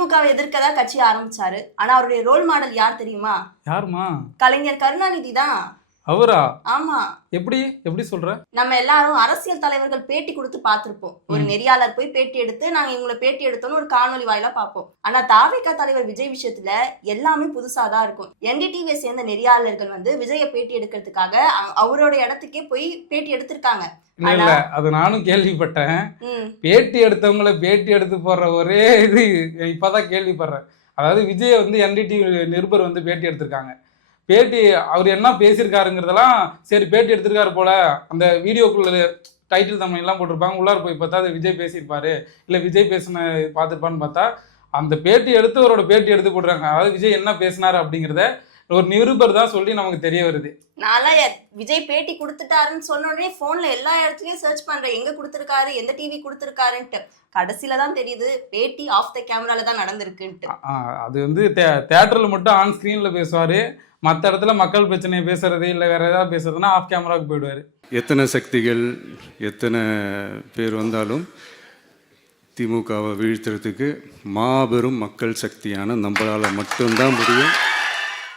திமுகவை எதிர்க்கதான் கட்சி ஆரம்பிச்சாரு. ஆனா அவருடைய ரோல் மாடல் யார் தெரியுமா? யாருமா? கலைஞர் கருணாநிதி தான். அவரா? ஆமா. எப்படி சொல்ற? நம்ம எல்லாரும் அரசியல் தலைவர்கள் பேட்டி கொடுத்து பார்த்திருப்போம். ஒரு நெறியாளர் போய் பேட்டி எடுத்து நாங்க இவங்களை பேட்டி எடுத்தோம்னு ஒரு காணொலி வாயிலா பார்ப்போம். ஆனா தாவேகா தலைவர் விஜய் விஷயத்துல எல்லாமே புதுசாதான் இருக்கும். என்டிடிவியை சேர்ந்த நெறியாளர்கள் வந்து விஜய பேட்டி எடுக்கிறதுக்காக அவரோட இடத்துக்கே போய் பேட்டி எடுத்திருக்காங்க. இல்ல அது நானும் கேள்விப்பட்டேன். பேட்டி எடுத்தவங்களை பேட்டி எடுத்து போடுற ஒரே இது இப்பதான் கேள்விப்படுறேன். அதாவது விஜய வந்து என்டிடிவி நிருபர் வந்து பேட்டி எடுத்திருக்காங்க. பேட்டி அவர் என்ன பேசியிருக்காருங்கிறதெல்லாம் சரி பேட்டி எடுத்திருக்காரு போல, அந்த வீடியோக்குள்ள டைட்டில் தமிழ் எல்லாம் போட்டிருப்பாங்க. உள்ளார போய் பார்த்தா அது விஜய் பேசியிருப்பாரு, இல்லை விஜய் பேசின பார்த்துருப்பான்னு பார்த்தா அந்த பேட்டி எடுத்து அவரோட பேட்டி எடுத்து போடுறாங்க. அதாவது விஜய் என்ன பேசினாரு அப்படிங்கிறத ஒரு நிருபர் தான் சொல்லி நமக்கு தெரிய வருது. நான்லாம் விஜய் பேட்டி கொடுத்துட்டாருன்னு சொன்ன உடனே போன்ல எல்லா இடத்துலயும் சர்ச் பண்றேன், எங்க கொடுத்துருக்காரு, எந்த டிவி கொடுத்துருக்காருன்ட்டு. கடைசியில தான் தெரியுது பேட்டி ஆஃப் த கேமரால தான் நடந்திருக்குன்ட்டு. அது வந்து தியேட்டர்ல மட்டும் ஆன் ஸ்கிரீன்ல பேசுவாரு, மற்ற இடத்துல மக்கள் பிரச்சனையை பேசுறது இல்லை வேற ஏதாவது பேசுறதுன்னா ஆஃப் கேமராவுக்கு போயிடுவாரு. எத்தனை சக்திகள் எத்தனை பேர் வந்தாலும் திமுகவை வீழ்த்துறதுக்கு மாபெரும் மக்கள் சக்தியான நம்மளால் மட்டும்தான் முடியும்.